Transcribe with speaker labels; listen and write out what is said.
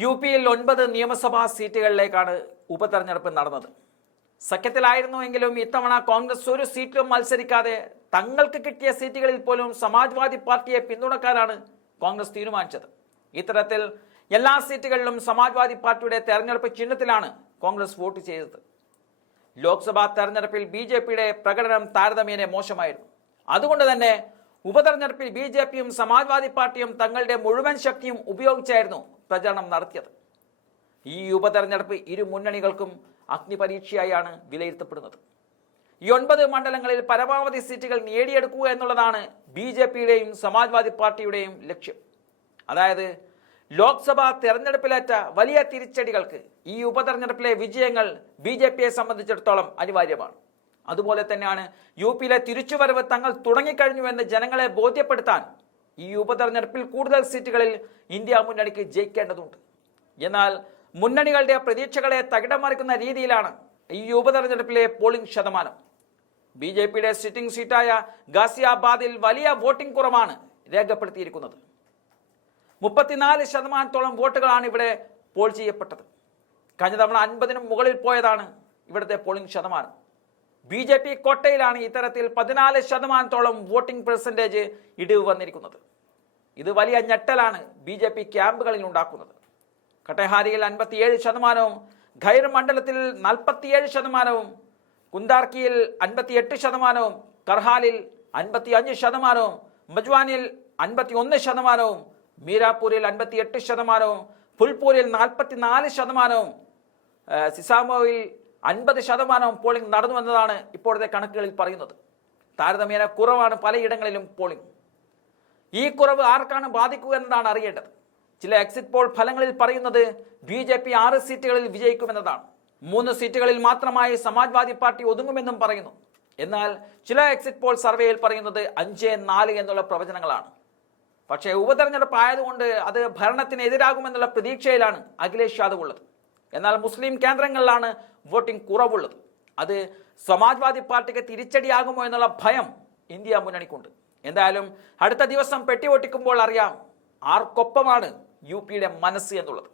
Speaker 1: U പിയിൽ ഒൻപത് നിയമസഭാ സീറ്റുകളിലേക്കാണ് ഉപതെരഞ്ഞെടുപ്പ് നടന്നത്. സഖ്യത്തിലായിരുന്നുവെങ്കിലും ഇത്തവണ കോൺഗ്രസ് ഒരു സീറ്റിലും മത്സരിക്കാതെ തങ്ങൾക്ക് കിട്ടിയ സീറ്റുകളിൽ പോലും സമാജ്വാദി പാർട്ടിയെ പിന്തുണക്കാനാണ് കോൺഗ്രസ് തീരുമാനിച്ചത്. ഇത്തരത്തിൽ എല്ലാ സീറ്റുകളിലും സമാജ്വാദി പാർട്ടിയുടെ തെരഞ്ഞെടുപ്പ് ചിഹ്നത്തിലാണ് കോൺഗ്രസ് വോട്ട് ചെയ്തത്. ലോക്സഭാ തെരഞ്ഞെടുപ്പിൽ ബി പ്രകടനം താരതമ്യേന മോശമായിരുന്നു. അതുകൊണ്ട് തന്നെ ഉപതെരഞ്ഞെടുപ്പിൽ ബി ജെ പിയും സമാജ്വാദി പാർട്ടിയും തങ്ങളുടെ മുഴുവൻ ശക്തിയും ഉപയോഗിച്ചായിരുന്നു പ്രചരണം നടത്തിയത്. ഈ ഉപതെരഞ്ഞെടുപ്പ് ഇരു മുന്നണികൾക്കും അഗ്നിപരീക്ഷയായാണ് വിലയിരുത്തപ്പെടുന്നത്. ഈ ഒൻപത് മണ്ഡലങ്ങളിൽ പരമാവധി സീറ്റുകൾ നേടിയെടുക്കുക എന്നുള്ളതാണ് ബി ജെ പിയുടെയും സമാജ്വാദി പാർട്ടിയുടെയും ലക്ഷ്യം. അതായത് ലോക്സഭാ തെരഞ്ഞെടുപ്പിലേറ്റ വലിയ തിരിച്ചടികൾക്ക് ഈ ഉപതെരഞ്ഞെടുപ്പിലെ വിജയങ്ങൾ ബി ജെ പിയെ സംബന്ധിച്ചിടത്തോളം അനിവാര്യമാണ്. അതുപോലെ തന്നെയാണ് യു പിയിലെ തിരിച്ചുവരവ് തങ്ങൾ തുടങ്ങിക്കഴിഞ്ഞുവെന്ന് ജനങ്ങളെ ബോധ്യപ്പെടുത്താൻ ഈ ഉപതെരഞ്ഞെടുപ്പിൽ കൂടുതൽ സീറ്റുകളിൽ ഇന്ത്യ മുന്നണിക്ക് ജയിക്കേണ്ടതുണ്ട്. എന്നാൽ മുന്നണികളുടെ പ്രതീക്ഷകളെ തകിടമറിക്കുന്ന രീതിയിലാണ് ഈ ഉപതെരഞ്ഞെടുപ്പിലെ പോളിംഗ് ശതമാനം. ബി ജെ പിയുടെ സിറ്റിംഗ് സീറ്റായ ഗാസിയാബാദിൽ വലിയ വോട്ടിംഗ് കുറവാണ് രേഖപ്പെടുത്തിയിരിക്കുന്നത്. മുപ്പത്തിനാല് ശതമാനത്തോളം വോട്ടുകളാണ് ഇവിടെ പോൾ ചെയ്യപ്പെട്ടത്. കഴിഞ്ഞ തവണ അൻപതിനും മുകളിൽ പോയതാണ് ഇവിടുത്തെ പോളിംഗ് ശതമാനം. ബി ജെ പി കോട്ടയിലാണ് ഇത്തരത്തിൽ പതിനാല് ശതമാനത്തോളം വോട്ടിംഗ് പെർസെന്റേജ് ഇടിവ് വന്നിരിക്കുന്നത്. ഇത് വലിയ ഞെട്ടലാണ് ബി ജെ പി ക്യാമ്പുകളിൽ ഉണ്ടാക്കുന്നത്. കട്ടഹാരിയിൽ അൻപത്തിയേഴ് ശതമാനവും ഖൈർ മണ്ഡലത്തിൽ നാൽപ്പത്തിയേഴ് ശതമാനവും കുന്താർക്കിയിൽ അൻപത്തിയെട്ട് ശതമാനവും കർഹാലിൽ അൻപത്തിയഞ്ച് ശതമാനവും മജ്വാനിൽ അൻപത്തി ഒന്ന് ശതമാനവും മീരാപൂരിൽ അൻപത്തിയെട്ട് ശതമാനവും ഫുൽപൂരിൽ നാൽപ്പത്തിനാല് ശതമാനവും സിസാമോയിൽ അൻപത് ശതമാനം പോളിംഗ് നടന്നുവെന്നതാണ് ഇപ്പോഴത്തെ കണക്കുകളിൽ പറയുന്നത്. താരതമ്യേന കുറവാണ് പലയിടങ്ങളിലും പോളിംഗ് ഈ കുറവ് ആർക്കാണ് ബാധിക്കുക എന്നതാണ് അറിയേണ്ടത്. ചില എക്സിറ്റ് പോൾ ഫലങ്ങളിൽ പറയുന്നത് ബി ജെ പി ആറ് സീറ്റുകളിൽ വിജയിക്കുമെന്നതാണ്. മൂന്ന് സീറ്റുകളിൽ മാത്രമായി സമാജ്വാദി പാർട്ടി ഒതുങ്ങുമെന്നും പറയുന്നു. എന്നാൽ ചില എക്സിറ്റ് പോൾ സർവേയിൽ പറയുന്നത് അഞ്ച് നാല് എന്നുള്ള പ്രവചനങ്ങളാണ്. പക്ഷേ ഉപതെരഞ്ഞെടുപ്പ് ആയതുകൊണ്ട് അത് ഭരണത്തിന് എതിരാകുമെന്നുള്ള പ്രതീക്ഷയിലാണ് അഖിലേഷ് യാദവ് ഉള്ളത്. എന്നാൽ മുസ്ലിം കേന്ദ്രങ്ങളിലാണ് വോട്ടിംഗ് കുറവുള്ളത്. അത് സമാജ്വാദി പാർട്ടിക്ക് തിരിച്ചടിയാകുമോ എന്നുള്ള ഭയം ഇന്ത്യ മുന്നണിക്കുണ്ട്. എന്തായാലും അടുത്ത ദിവസം പെട്ടി പൊട്ടിക്കുമ്പോൾ അറിയാം ആർക്കൊപ്പമാണ് യു പിയുടെ മനസ്സ് എന്നുള്ളത്.